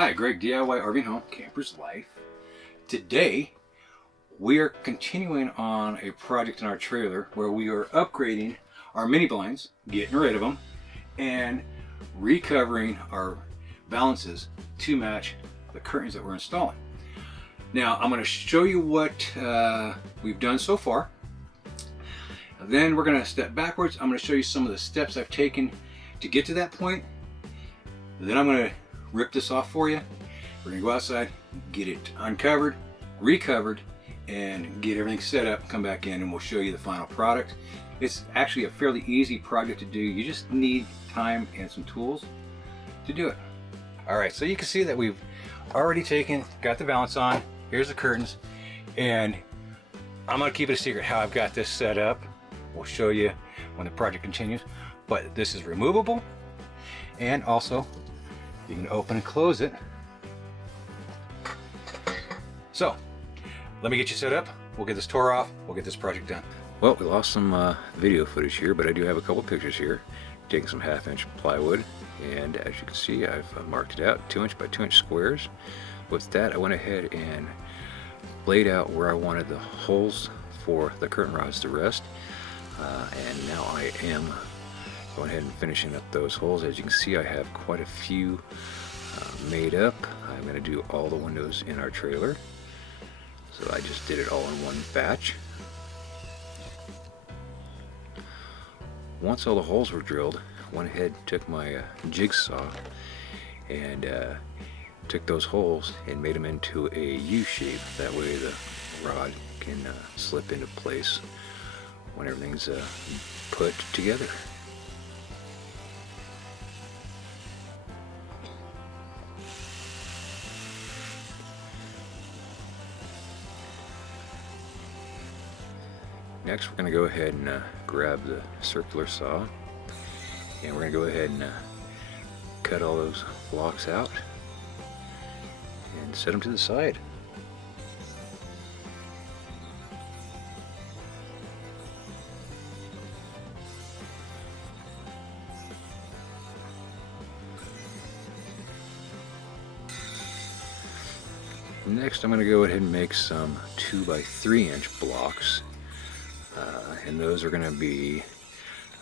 Hi, Greg, DIY RV and Home Camper's Life. Today, we are continuing on a project in our trailer where we are upgrading our mini blinds, getting rid of them, and recovering our valances to match the curtains that we're installing. Now, I'm going to show you what we've done so far. Then we're going to step backwards. I'm going to show you some of the steps I've taken to get to that point. Then I'm going to rip this off for you. We're gonna go outside, get it uncovered, recovered, and get everything set up, come back in, and we'll show you the final product. It's actually a fairly easy project to do. You just need time and some tools to do it. All right, so you can see that we've already got the valance on. Here's the curtains, and I'm gonna keep it a secret how I've got this set up. We'll show you when the project continues, but this is removable, and also you can open and close it. So, let me get you set up. We'll get this tore off. We'll get this project done. Well, we lost some video footage here, but I do have a couple pictures here. Taking some 1/2-inch plywood, and as you can see, I've marked it out 2-inch by 2-inch squares. With that, I went ahead and laid out where I wanted the holes for the curtain rods to rest. And now I am going ahead and finishing up those holes. As you can see, I have quite a few made up. I'm going to do all the windows in our trailer, so I just did it all in one batch. Once all the holes were drilled, I went ahead and took my jigsaw and took those holes and made them into a U shape. That way the rod can slip into place when everything's put together. Next, we're going to go ahead and grab the circular saw, and we're going to go ahead and cut all those blocks out and set them to the side. Next, I'm going to go ahead and make some 2 by 3-inch blocks. And those are going to be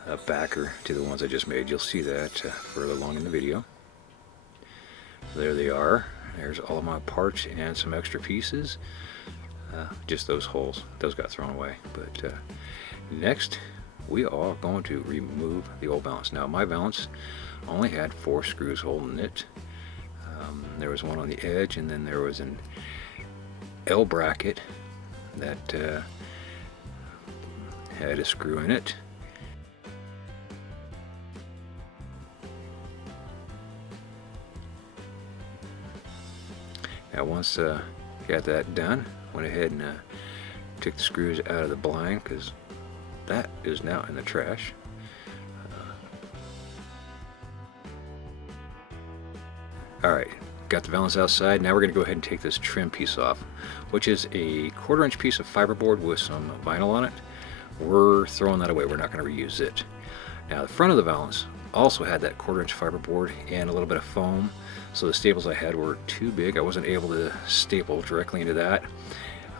a backer to the ones I just made. You'll see that further along in the video. There they are. There's all of my parts and some extra pieces. Just those holes. Those got thrown away. But next, we are going to remove the old valance. Now, my valance only had 4 screws holding it. There was one on the edge, and then there was an L bracket that had a screw in it. Now once got that done, went ahead and took the screws out of the blind, because that is now in the trash. Alright, got the valance outside. Now we're going to go ahead and take this trim piece off, which is a 1/4-inch piece of fiberboard with some vinyl on it. We're throwing that away. We're not going to reuse it. Now the front of the valance also had that 1/4-inch fiberboard and a little bit of foam, so the staples I had were too big. I wasn't able to staple directly into that.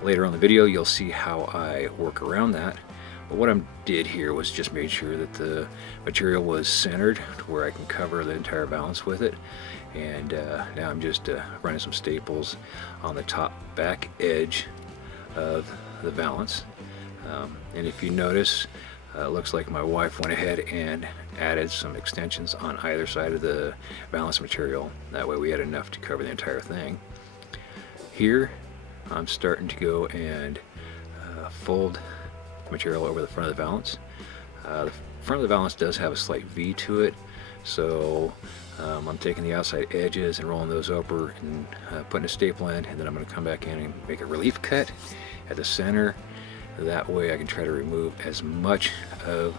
Later on in the video, you'll see how I work around that. But what I did here was just made sure that the material was centered to where I can cover the entire valance with it. And now I'm just running some staples on the top back edge of the valance. And if you notice, it looks like my wife went ahead and added some extensions on either side of the valance material. That way we had enough to cover the entire thing. Here, I'm starting to go and fold the material over the front of the valance. The front of the valance does have a slight V to it, so I'm taking the outside edges and rolling those over and putting a staple in, and then I'm going to come back in and make a relief cut at the center. That way I can try to remove as much of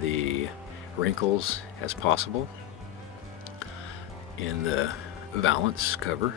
the wrinkles as possible in the valance cover.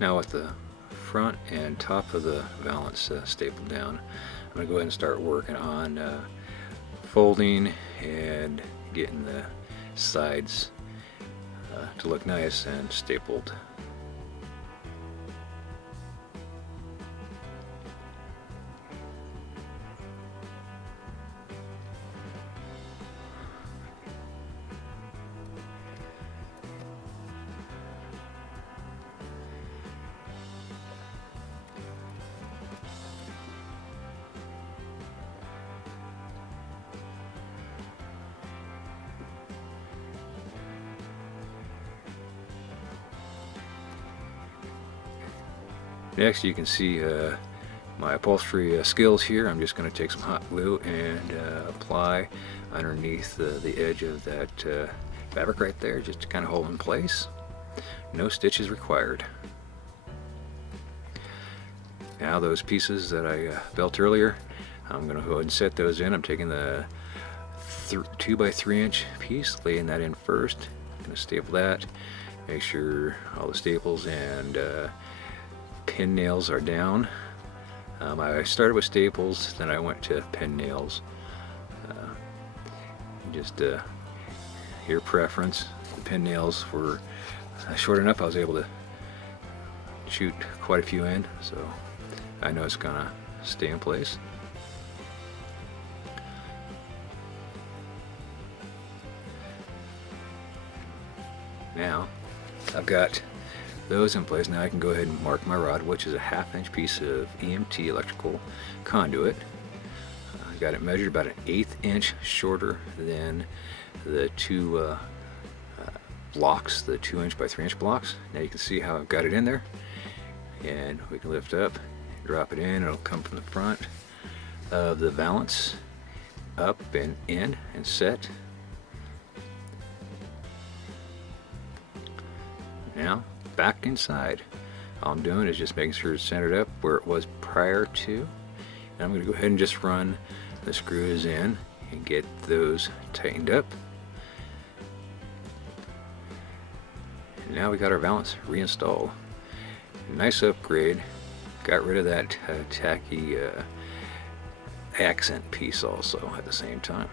Now with the front and top of the valance stapled down, I'm going to go ahead and start working on folding and getting the sides to look nice and stapled. Next, you can see my upholstery skills here. I'm just going to take some hot glue and apply underneath the edge of that fabric right there, just to kind of hold in place. No stitches required. Now those pieces that I built earlier, I'm going to go ahead and set those in. I'm taking the 2 by 3 inch piece, laying that in first. I'm going to staple that, make sure all the staples and pin nails are down. I started with staples, then I went to pin nails. Just your preference. The pin nails were short enough I was able to shoot quite a few in, so I know it's gonna stay in place. Now I've got those in place. Now I can go ahead and mark my rod, which is a 1/2 inch piece of EMT electrical conduit. I got it measured about an 1/8 inch shorter than the two blocks, the 2 inch by 3 inch blocks. Now you can see how I've got it in there, and we can lift up, drop it in. It'll come from the front of the valance up and in and set. Now back inside. All I'm doing is just making sure it's centered up where it was prior to. And I'm going to go ahead and just run the screws in and get those tightened up. And now we got our valance reinstalled. Nice upgrade. Got rid of that tacky accent piece also at the same time.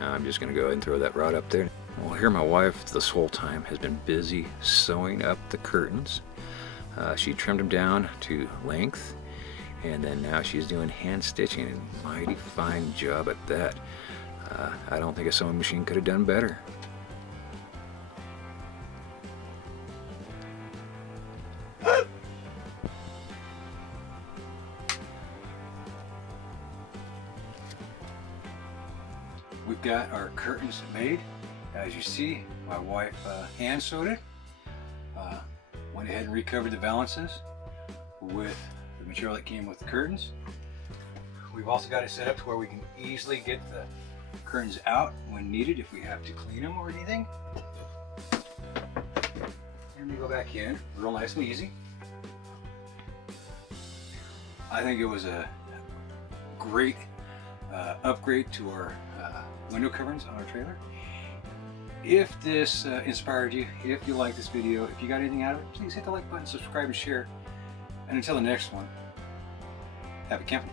Now I'm just going to go ahead and throw that rod up there. Well, here my wife this whole time has been busy sewing up the curtains. She trimmed them down to length, and then now she's doing hand stitching, and mighty fine job at that. I don't think a sewing machine could have done better. We've got our curtains made. As you see, my wife hand sewed it. Went ahead and recovered the valances with the material that came with the curtains. We've also got it set up to where we can easily get the curtains out when needed if we have to clean them or anything. And they go back in real nice and easy. I think it was a great upgrade to our window coverings on our trailer. If this inspired you, if you like this video, if you got anything out of it, please hit the like button, subscribe, and share. And until the next one, happy camping.